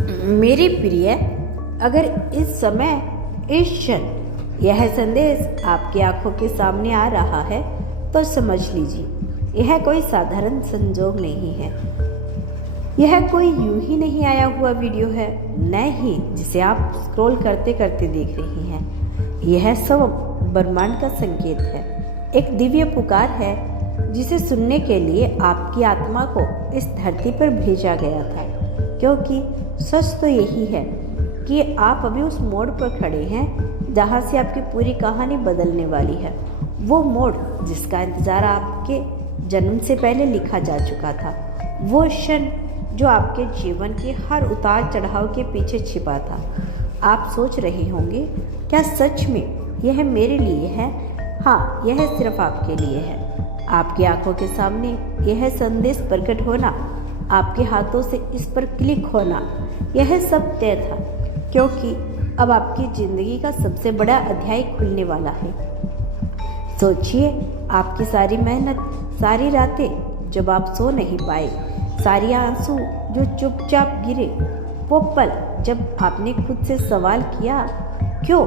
मेरी प्रिय, अगर इस समय इस क्षण यह संदेश आपकी आंखों के सामने आ रहा है तो समझ लीजिए यह कोई साधारण संजोग नहीं है। यह कोई यूं ही नहीं आया हुआ वीडियो है, न ही जिसे आप स्क्रॉल करते करते देख रही हैं। यह सब ब्रह्मांड का संकेत है, एक दिव्य पुकार है जिसे सुनने के लिए आपकी आत्मा को इस धरती पर भेजा गया था। क्योंकि सच तो यही है कि आप अभी उस मोड़ पर खड़े हैं जहाँ से आपकी पूरी कहानी बदलने वाली है। वो मोड़ जिसका इंतज़ार आपके जन्म से पहले लिखा जा चुका था, वो क्षण जो आपके जीवन के हर उतार चढ़ाव के पीछे छिपा था। आप सोच रहे होंगे, क्या सच में यह मेरे लिए है? हाँ, यह सिर्फ आपके लिए है। आपकी आंखों के सामने यह संदेश प्रकट होना, आपके हाथों से इस पर क्लिक होना, यह सब तय था। क्योंकि अब आपकी ज़िंदगी का सबसे बड़ा अध्याय खुलने वाला है। सोचिए, आपकी सारी मेहनत, सारी रातें जब आप सो नहीं पाए, सारी आंसू जो चुपचाप गिरे, वो पल जब आपने खुद से सवाल किया क्यों,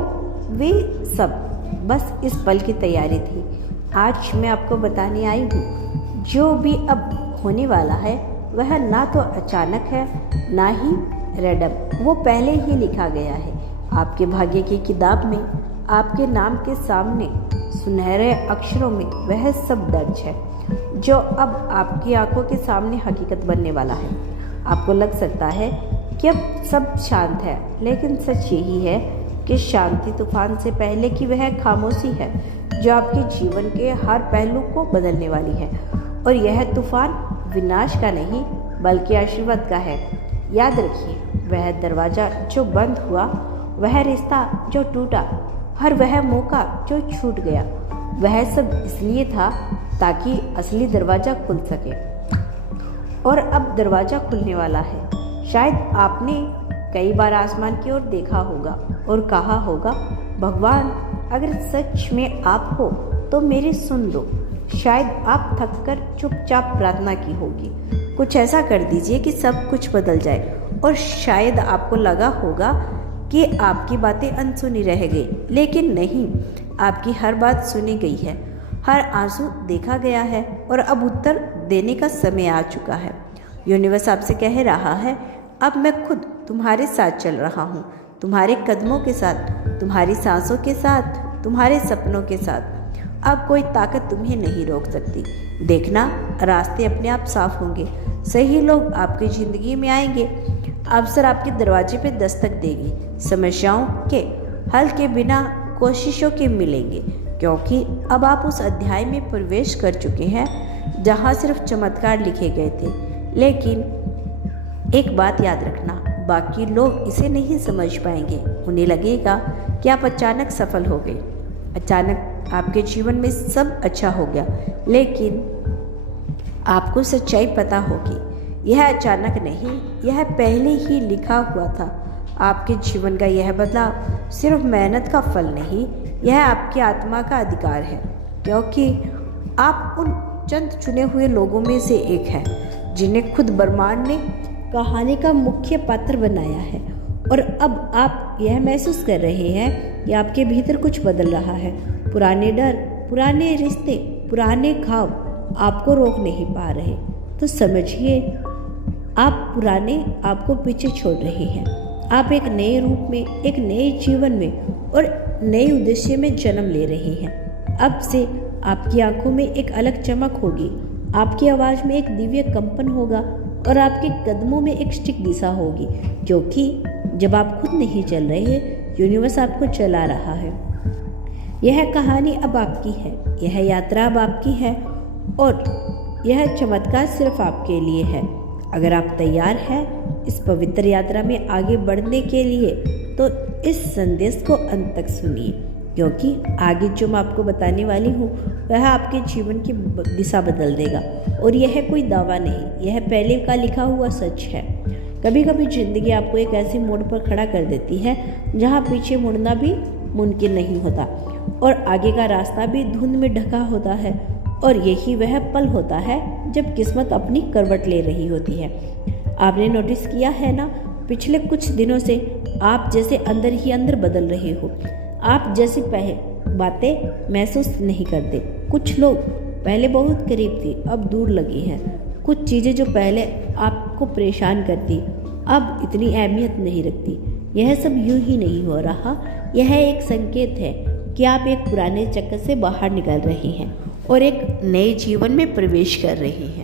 वे सब बस इस पल की तैयारी थी। आज मैं आपको बताने आई हूँ, जो भी अब होने वाला है वह ना तो अचानक है, ना ही रैंडम, वो पहले ही लिखा गया है। आपके भाग्य की किताब में आपके नाम के सामने सुनहरे अक्षरों में वह सब दर्ज है जो अब आपकी आंखों के सामने हकीकत बनने वाला है। आपको लग सकता है कि अब सब शांत है, लेकिन सच यही है कि शांति तूफान से पहले की वह खामोशी है जो आपके जीवन के हर पहलू को बदलने वाली है। और यह तूफान विनाश का नहीं बल्कि आशीर्वाद का है। याद रखिए, वह दरवाज़ा जो बंद हुआ, वह रिश्ता जो टूटा, हर वह मौका जो छूट गया, वह सब इसलिए था ताकि असली दरवाज़ा खुल सके। और अब दरवाज़ा खुलने वाला है। शायद आपने कई बार आसमान की ओर देखा होगा और कहा होगा, भगवान अगर सच में आप हो तो मेरी सुन दो। शायद आप थक कर चुपचाप प्रार्थना की होगी, कुछ ऐसा कर दीजिए कि सब कुछ बदल जाए। और शायद आपको लगा होगा कि आपकी बातें अनसुनी रह गई, लेकिन नहीं, आपकी हर बात सुनी गई है, हर आंसू देखा गया है और अब उत्तर देने का समय आ चुका है। यूनिवर्स आपसे कह रहा है, अब मैं खुद तुम्हारे साथ चल रहा हूँ, तुम्हारे कदमों के साथ, तुम्हारी सांसों के साथ, तुम्हारे सपनों के साथ। अब कोई ताकत तुम्हें नहीं रोक सकती। देखना, रास्ते अपने आप साफ होंगे, सही लोग आपकी ज़िंदगी में आएंगे, अवसर आपके दरवाजे पे दस्तक देगी, समस्याओं के हल के बिना कोशिशों के मिलेंगे। क्योंकि अब आप उस अध्याय में प्रवेश कर चुके हैं जहाँ सिर्फ चमत्कार लिखे गए थे। लेकिन एक बात याद रखना, बाकी लोग इसे नहीं समझ पाएंगे। उन्हें लगेगा कि आप अचानक सफल हो गए, अचानक आपके जीवन में सब अच्छा हो गया। लेकिन आपको सच्चाई पता होगी, यह अचानक नहीं, यह पहले ही लिखा हुआ था। आपके जीवन का यह बदलाव सिर्फ मेहनत का फल नहीं, यह आपकी आत्मा का अधिकार है। क्योंकि आप उन चंद चुने हुए लोगों में से एक हैं जिन्हें खुद ब्रह्मांड ने कहानी का मुख्य पात्र बनाया है। और अब आप यह महसूस कर रहे हैं कि आपके भीतर कुछ बदल रहा है। पुराने डर, पुराने रिश्ते, पुराने घाव आपको रोक नहीं पा रहे। तो समझिए, आप पुराने आपको पीछे छोड़ रहे हैं। आप एक नए रूप में, एक नए जीवन में और नए उद्देश्य में जन्म ले रहे हैं। अब से आपकी आंखों में एक अलग चमक होगी, आपकी आवाज़ में एक दिव्य कंपन होगा और आपके कदमों में एक सटीक दिशा होगी। क्योंकि जब आप खुद नहीं चल रहे, यूनिवर्स आपको चला रहा है। यह कहानी अब आपकी है, यह यात्रा अब आपकी है और यह चमत्कार सिर्फ आपके लिए है। अगर आप तैयार हैं इस पवित्र यात्रा में आगे बढ़ने के लिए, तो इस संदेश को अंत तक सुनिए, क्योंकि आगे जो मैं आपको बताने वाली हूँ वह आपके जीवन की दिशा बदल देगा। और यह कोई दावा नहीं, यह पहले का लिखा हुआ सच है। कभी कभी ज़िंदगी आपको एक ऐसे मोड़ पर खड़ा कर देती है जहाँ पीछे मुड़ना भी मुमकिन नहीं होता और आगे का रास्ता भी धुंध में ढका होता है। और यही वह पल होता है जब किस्मत अपनी करवट ले रही होती है। आपने नोटिस किया है ना, पिछले कुछ दिनों से आप जैसे अंदर ही अंदर बदल रहे हो। आप जैसी बातें महसूस नहीं करते। कुछ लोग पहले बहुत करीब थे, अब दूर लगे हैं। कुछ चीज़ें जो पहले आपको परेशान करती अब इतनी अहमियत नहीं रखती। यह सब यूं ही नहीं हो रहा। यह एक संकेत है कि आप एक पुराने चक्कर से बाहर निकल रहे हैं और एक नए जीवन में प्रवेश कर रहे हैं।